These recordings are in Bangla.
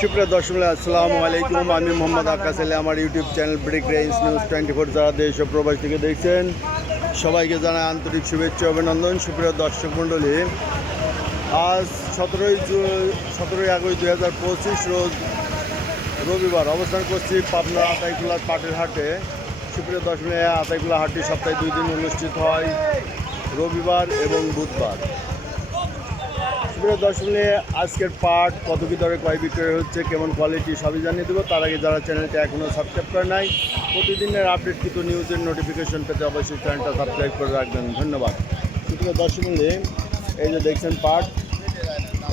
সুপ্রিয় দর্শক, আসসালামু আলাইকুম। আমি মোহাম্মদ আকাশ আলী। আমার YouTube channel break range news twenty four যারা দেশ ও প্রবাস থেকে দেখছেন, সবাইকে জানাই আন্তরিক শুভেচ্ছা অভিনন্দন। সুপ্রিয় দর্শক মণ্ডলী, আজ সতেরোই সতেরোই আগস্ট দুই হাজার পঁচিশ রোজ রবিবার অবস্থান করছি পাবনা আতাইকুলার পাটের হাটে সুপ্রিয় দর্শক আতাইকুলা হাটটি সপ্তাহে দুই দিন অনুষ্ঠিত হয়, রবিবার এবং বুধবার। সুপ্রিয় দর্শক নিয়ে আজকের পাট কত কি দরে কয় বিক্রয় হচ্ছে কেমন কোয়ালিটি সবই জানিয়ে দেবো। তার আগে যারা চ্যানেলটা এখনও সাবস্ক্রাইব করে নাই প্রতিদিনের আপডেট কিন্তু নিউজের নোটিফিকেশন পেতে অবশ্যই চ্যানেলটা সাবস্ক্রাইব করে রাখবেন। ধন্যবাদ। সুপ্রিয় দর্শক নিয়ে এই যে দেখছেন পাট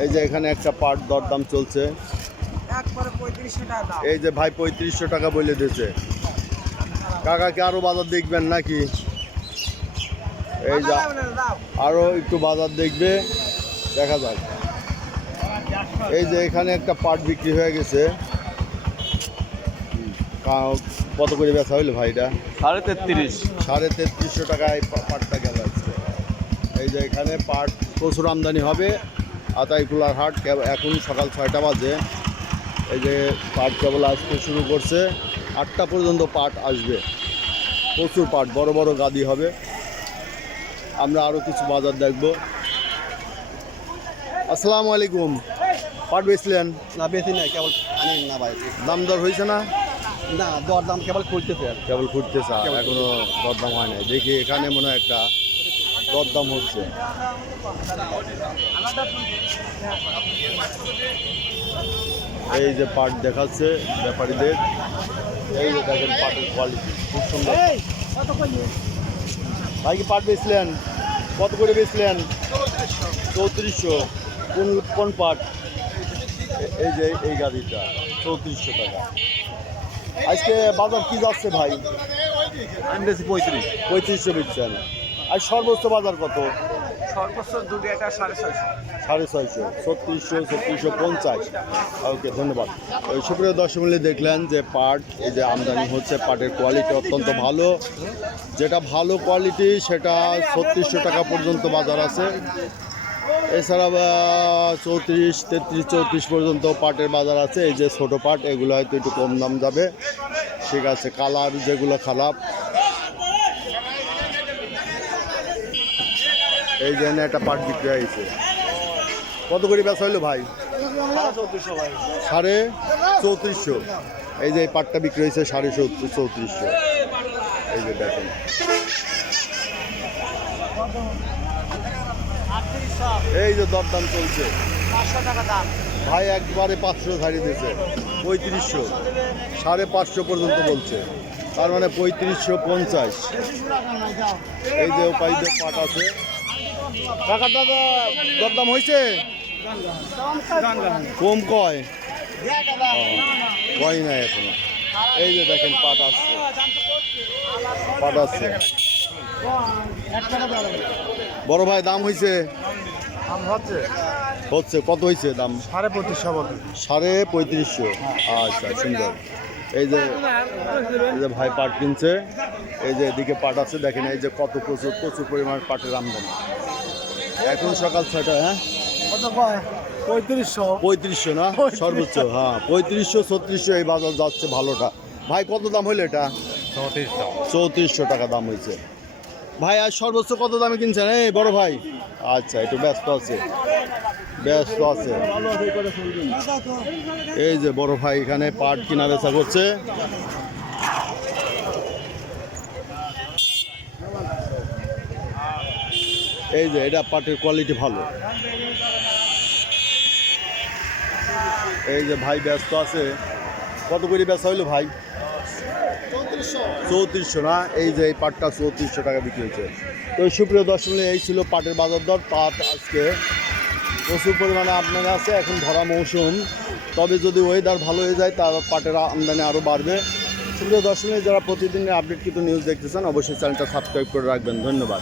এই যে এখানে একটা পাট দরদাম চলছে। এই যে ভাই পঁয়ত্রিশশো টাকা বলে দিয়েছে। কাকাকে আরও বাজার দেখবেন নাকি? এই যা আরও একটু বাজার দেখবে। দেখা যাক। এই যে এখানে একটা পাট বিক্রি হয়ে গেছে। কত করে বেচা হইল ভাইটা সাড়ে তেত্রিশ। সাড়ে তেত্রিশশো টাকায় পাটটা গেল এই যে এখানে পাট প্রচুর আমদানি হবে। আতাইকুলার হাট এখন সকাল ছয়টা বাজে। এই যে পাট কেবল আসতে শুরু করছে। আটটা পর্যন্ত পাট আসবে। প্রচুর পাট বড় বড় গাদি হবে। আমরা আরও কিছু বাজার দেখব। আসসালামু আলাইকুম। পাট বেচলেন? না বেশি নাই কেবল আনি না ভাই। দাম দর হয়েছে না? না দর দাম কেবল খুলতেছে আর কেবল আর এখনও দরদাম হয় নাই। দেখি এখানে মনে হয় একটা দরদাম হচ্ছে। এই যে পাট দেখাচ্ছে ব্যাপারীদের এই যে দেখেন পাটের কোয়ালিটি খুব সুন্দর। ভাই কি পাট বেচলেন? কত করে বেচলেন? চৌত্রিশশো। কোন কোন এ- এই যে এই গাড়িটা চৌত্রিশশো টাকা। আজকে বাজার কি যাচ্ছে ভাই? আমি বেশি পঁয়ত্রিশ। পঁয়ত্রিশশো বেচছেন আর সর্বোচ্চ বাজার কত? সর্বোচ্চ দুটো একটা সাড়ে ছয়শো। সাড়ে ছয়শো ছত্রিশশো ছত্রিশশো পঞ্চাশ। ওকে ধন্যবাদ। ওই সুপ্রিয় দর্শক মূল্যে দেখলেন যে পাট এই যে আমদানি হচ্ছে পাটের কোয়ালিটি অত্যন্ত ভালো। যেটা ভালো কোয়ালিটি সেটা ছত্রিশশো টাকা পর্যন্ত বাজার আছে। এছাড়া চৌত্রিশ, তেত্রিশ, চৌত্রিশ পর্যন্ত পাটের বাজার আছে। এই যে ছোটো পাট, এগুলো হয়তো একটু কম দাম যাবে। ঠিক আছে, কালার যেগুলো খারাপ। এই জন্য একটা পাট বিক্রি হয়েছে। কত করে বেচা হইল ভাই? সাড়ে চৌত্রিশশো। এই যে পাটটা বিক্রি হয়েছে সাড়ে চৌত্রিশ চৌত্রিশশো। এই যে দেখেন। এই যে দরদাম চলছে। ভাই একবারে পাঁচশো ছাড়িয়ে দিয়েছে। পঁয়ত্রিশশো। সাড়ে পাঁচশো পর্যন্ত বলছে। তার মানে পঁয়ত্রিশশো পঞ্চাশ। এই যে উপায়দের পাট আছে। টাকা টাকা দরদাম হয়েছে? কম কয়? কয় নাই এখনও। এই যে দেখেন পাট আসছে। পাট আসছে। বড় ভাই দাম হয়েছে? হচ্ছে? হচ্ছে কত হয়েছে দাম? সাড়ে পঁয়ত্রিশশো সাড়ে পঁয়ত্রিশশো। আচ্ছা সুন্দর। এই যে এই যে ভাই পাট কিনছে এই যে এদিকে পাট আছে দেখেন এই যে কত প্রচুর প্রচুর পরিমাণ পাটের আমদানি। এখন সকাল ছয়টা হ্যাঁ? পঁয়ত্রিশশো। পঁয়ত্রিশশো না? সর্বোচ্চ হ্যাঁ পঁয়ত্রিশশো ছত্রিশশো এই বাজার যাচ্ছে ভালোটা। ভাই কত দাম হইল এটা? চৌত্রিশশো। চৌত্রিশশো টাকা দাম হয়েছে ভাই, আর সর্বোচ্চ কত দামে কিনছেন? এই বড় ভাই। আচ্ছা একটু ব্যস্ত আছে। ব্যস্ত আছে। এই যে বড় ভাই এখানে পাট কিনা বেচা করছে। এই যে, এটা পাটের কোয়ালিটি ভালো। এই যে ভাই ব্যস্ত আছে। কত করে ব্যস্ত হইল ভাই? চৌত্রিশশো। না? এই যে এই পাটটা চৌত্রিশশো টাকা বিক্রি হয়েছে। তো সুপ্রিয় দর্শনে এই ছিল পাটের বাজার দর। পাট আজকে প্রচুর পরিমাণে আমদানি আছে, এখন ধরা মৌসুম। তবে যদি ওয়েদার ভালো হয়ে যায় তার পাটের আমদানি আরও বাড়বে। সুপ্রিয় দর্শনে যারা প্রতিদিনের আপডেটকৃত নিউজ দেখতে চান অবশ্যই চ্যানেলটা সাবস্ক্রাইব করে রাখবেন। ধন্যবাদ।